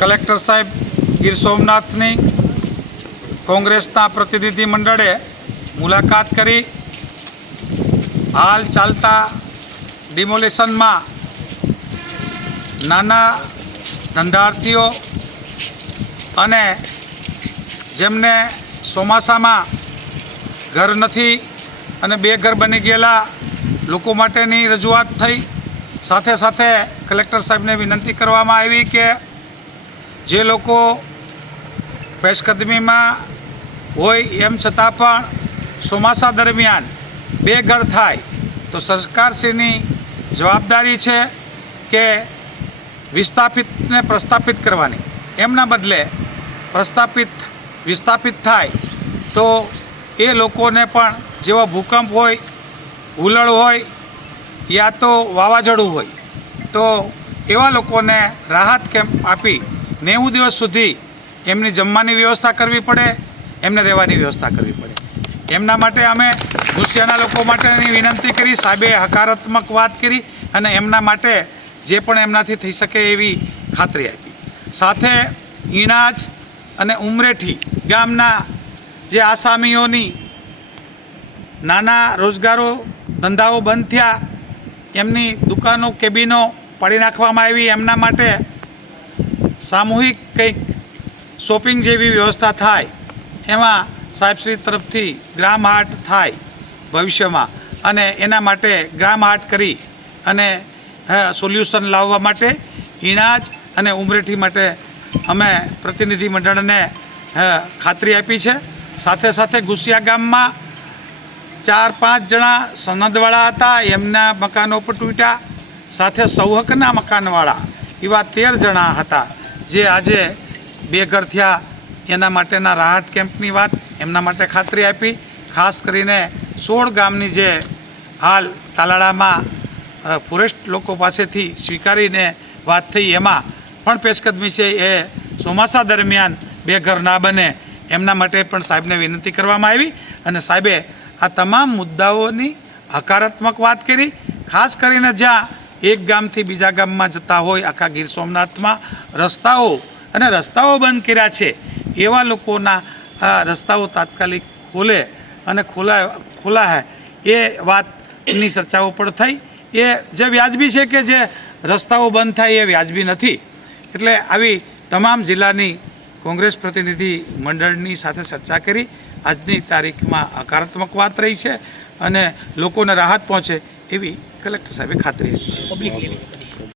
collector સાહેબ ગીર સોમનાથની કોંગ્રેસના પ્રતિનિધિ મંડળે મુલાકાત કરી હાલ ચાલતા ડિમોલેશનમાં નાના ધંધાર્થીઓ અને જેમને ચોમાસામાં ઘર નથી અને બે ઘર બની ગયેલા લોકો માટેની રજૂઆત થઈ સાથે સાથે કલેક્ટર સાહેબને વિનંતી કરવામાં આવી કે જે લોકો પેશકદમીમાં હોય એમ છતાં પણ ચોમાસા દરમિયાન બે ઘર થાય તો સરકારશ્રીની જવાબદારી છે કે વિસ્થાપિતને પ્રસ્થાપિત કરવાની એમના બદલે પ્રસ્થાપિત વિસ્થાપિત થાય તો એ લોકોને પણ જેવો ભૂકંપ હોય ઉલળ હોય યા તો વાવાઝોડું હોય તો એવા લોકોને રાહત કેમ્પ આપી નેવું દિવસ સુધી એમની જમવાની વ્યવસ્થા કરવી પડે એમને રહેવાની વ્યવસ્થા કરવી પડે એમના માટે અમે ગુસ્સિયાના લોકો માટેની વિનંતી કરી સાહેબે હકારાત્મક વાત કરી અને એમના માટે જે પણ એમનાથી થઈ શકે એવી ખાતરી આપી સાથે ઈણાજ અને ઉમરેઠી ગામના જે આસામીઓની નાના રોજગારો ધંધાઓ બંધ થયા એમની દુકાનો કેબિનો પાડી નાખવામાં આવી એમના માટે સામૂહિક કંઈક શોપિંગ જેવી વ્યવસ્થા થાય એમાં સાહેબશ્રી તરફથી ગ્રામ આર્ટ થાય ભવિષ્યમાં અને એના માટે ગ્રામ આર્ટ કરી અને સોલ્યુશન લાવવા માટે ઈણાજ અને ઉમરેઠી માટે અમે પ્રતિનિધિ મંડળને ખાતરી આપી છે સાથે સાથે ગુસિયા ગામમાં ચાર પાંચ જણા સનદવાળા હતા એમના મકાનો પર તૂટ્યા સાથે સૌહકના મકાનવાળા એવા તેર જણા હતા જે આજે બેઘર થયા એના માટેના રાહત કેમ્પની વાત એમના માટે ખાતરી આપી ખાસ કરીને સોળ ગામની જે હાલ તાલાળામાં ફોરેસ્ટ લોકો પાસેથી સ્વીકારીને વાત થઈ એમાં પણ પેશકદમી છે એ ચોમાસા દરમિયાન બે ઘર ના બને એમના માટે પણ સાહેબને વિનંતી કરવામાં આવી અને સાહેબે આ તમામ મુદ્દાઓની હકારાત્મક વાત કરી ખાસ કરીને જ્યાં એક ગામથી બીજા ગામમાં જતા હોય આખા ગીર સોમનાથમાં રસ્તાઓ અને રસ્તાઓ બંધ કર્યા છે એવા લોકોના રસ્તાઓ તાત્કાલિક ખોલે અને ખોલા ખોલાય એ વાતની ચર્ચાઓ પણ થઈ એ જે વ્યાજબી છે કે જે રસ્તાઓ બંધ થાય એ વ્યાજબી નથી એટલે આવી તમામ જિલ્લાની કોંગ્રેસ પ્રતિનિધિ મંડળની સાથે ચર્ચા કરી આજની તારીખમાં હકારાત્મક વાત રહી છે અને લોકોને રાહત પહોંચે એવી કલેક્ટર સાહેબે ખાતરી આપી છે